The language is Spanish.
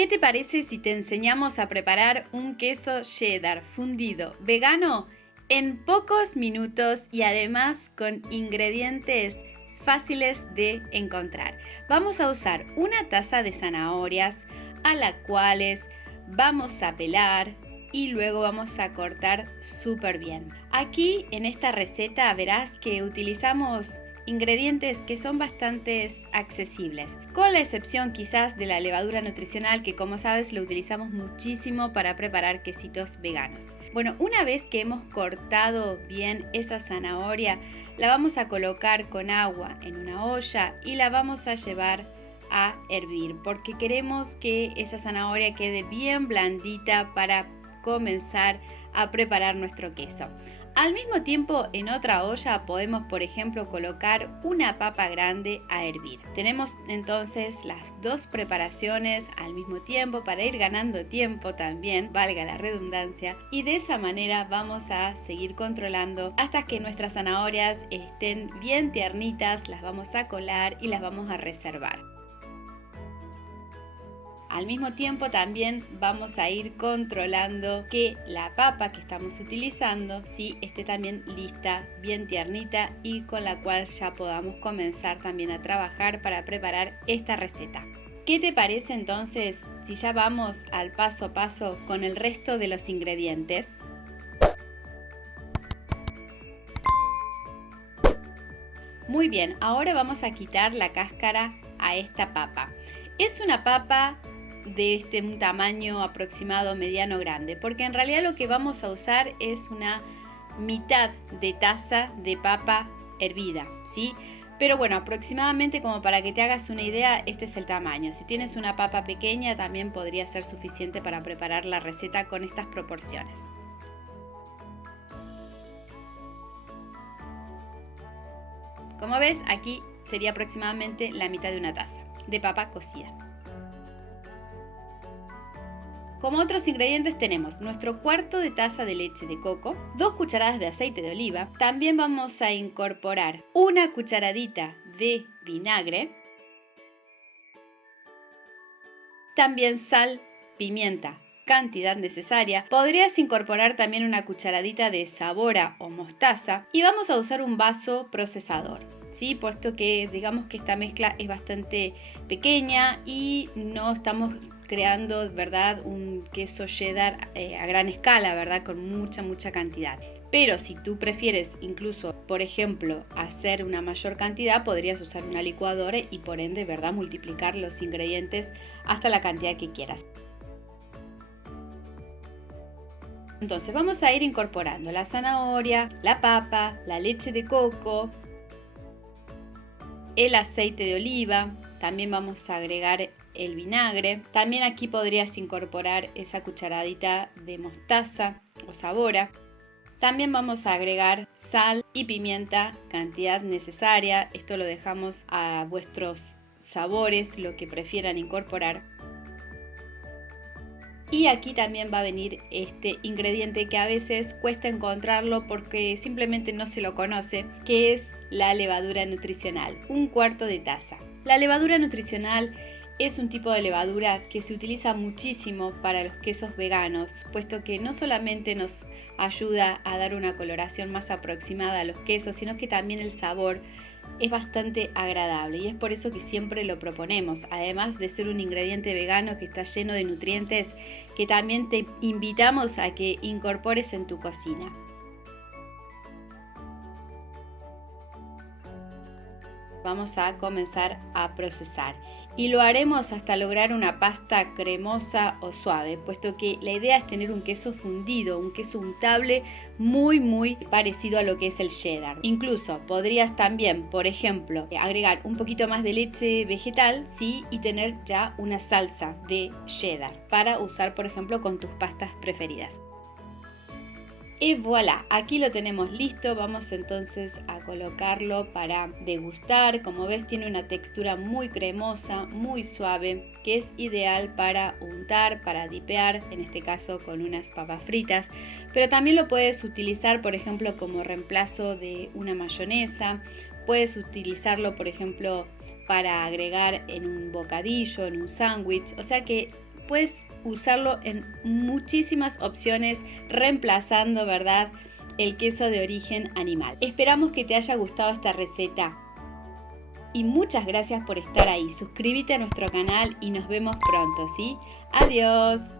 ¿Qué te parece si te enseñamos a preparar un queso cheddar fundido vegano en pocos minutos y además con ingredientes fáciles de encontrar? Vamos a usar una taza de zanahorias a las cuales vamos a pelar y luego vamos a cortar súper bien. Aquí en esta receta verás que utilizamos ingredientes que son bastante accesibles, con la excepción quizás de la levadura nutricional, que como sabes lo utilizamos muchísimo para preparar quesitos veganos. Bueno, una vez que hemos cortado bien esa zanahoria, la vamos a colocar con agua en una olla y la vamos a llevar a hervir, porque queremos que esa zanahoria quede bien blandita para comenzar a preparar nuestro queso. Al mismo tiempo, en otra olla podemos, por ejemplo, colocar una papa grande a hervir. Tenemos entonces las dos preparaciones al mismo tiempo para ir ganando tiempo también, valga la redundancia, y de esa manera vamos a seguir controlando hasta que nuestras zanahorias estén bien tiernitas, las vamos a colar y las vamos a reservar. Al mismo tiempo también vamos a ir controlando que la papa que estamos utilizando esté también lista, bien tiernita y con la cual ya podamos comenzar también a trabajar para preparar esta receta. ¿Qué te parece entonces si ya vamos al paso a paso con el resto de los ingredientes? Muy bien, ahora vamos a quitar la cáscara a esta papa. Es una papa de un tamaño aproximado mediano grande, porque en realidad lo que vamos a usar es una mitad de taza de papa hervida, ¿sí? Pero bueno, aproximadamente, como para que te hagas una idea, este es el tamaño. Si tienes una papa pequeña también podría ser suficiente para preparar la receta con estas proporciones. Como ves, aquí sería aproximadamente la mitad de una taza de papa cocida. Como otros ingredientes tenemos nuestro cuarto de taza de leche de coco, 2 cucharadas de aceite de oliva, también vamos a incorporar una cucharadita de vinagre, también sal, pimienta, cantidad necesaria. Podrías incorporar también una cucharadita de sabora o mostaza y vamos a usar un vaso procesador, ¿sí? Puesto que digamos que esta mezcla es bastante pequeña y no estamos creando, ¿verdad?, un queso cheddar a gran escala, ¿verdad?, con mucha cantidad. Pero si tú prefieres incluso, por ejemplo, hacer una mayor cantidad, podrías usar una licuadora y por ende, ¿verdad?, multiplicar los ingredientes hasta la cantidad que quieras. Entonces vamos a ir incorporando la zanahoria, la papa, la leche de coco, el aceite de oliva, también vamos a agregar el vinagre. También aquí podrías incorporar esa cucharadita de mostaza o sabora. También vamos a agregar sal y pimienta, cantidad necesaria. Esto lo dejamos a vuestros sabores, lo que prefieran incorporar. Y aquí también va a venir este ingrediente que a veces cuesta encontrarlo porque simplemente no se lo conoce, que es la levadura nutricional, 1/4 de taza. La levadura nutricional es un tipo de levadura que se utiliza muchísimo para los quesos veganos, puesto que no solamente nos ayuda a dar una coloración más aproximada a los quesos, sino que también el sabor es bastante agradable y es por eso que siempre lo proponemos, además de ser un ingrediente vegano que está lleno de nutrientes que también te invitamos a que incorpores en tu cocina. Vamos a comenzar a procesar y lo haremos hasta lograr una pasta cremosa o suave, puesto que la idea es tener un queso fundido, un queso untable muy parecido a lo que es el cheddar. Incluso podrías también, por ejemplo, agregar un poquito más de leche vegetal, ¿sí? Y tener ya una salsa de cheddar para usar, por ejemplo, con tus pastas preferidas. Y voilà, aquí lo tenemos listo. Vamos entonces a colocarlo para degustar. Como ves, tiene una textura muy cremosa, muy suave, que es ideal para untar, para dipear, en este caso con unas papas fritas. Pero también lo puedes utilizar, por ejemplo, como reemplazo de una mayonesa. Puedes utilizarlo, por ejemplo, para agregar en un bocadillo, en un sándwich. O sea que puedes usarlo en muchísimas opciones, reemplazando, ¿verdad?, el queso de origen animal. Esperamos que te haya gustado esta receta. Y muchas gracias por estar ahí. Suscríbete a nuestro canal y nos vemos pronto, ¿sí? Adiós.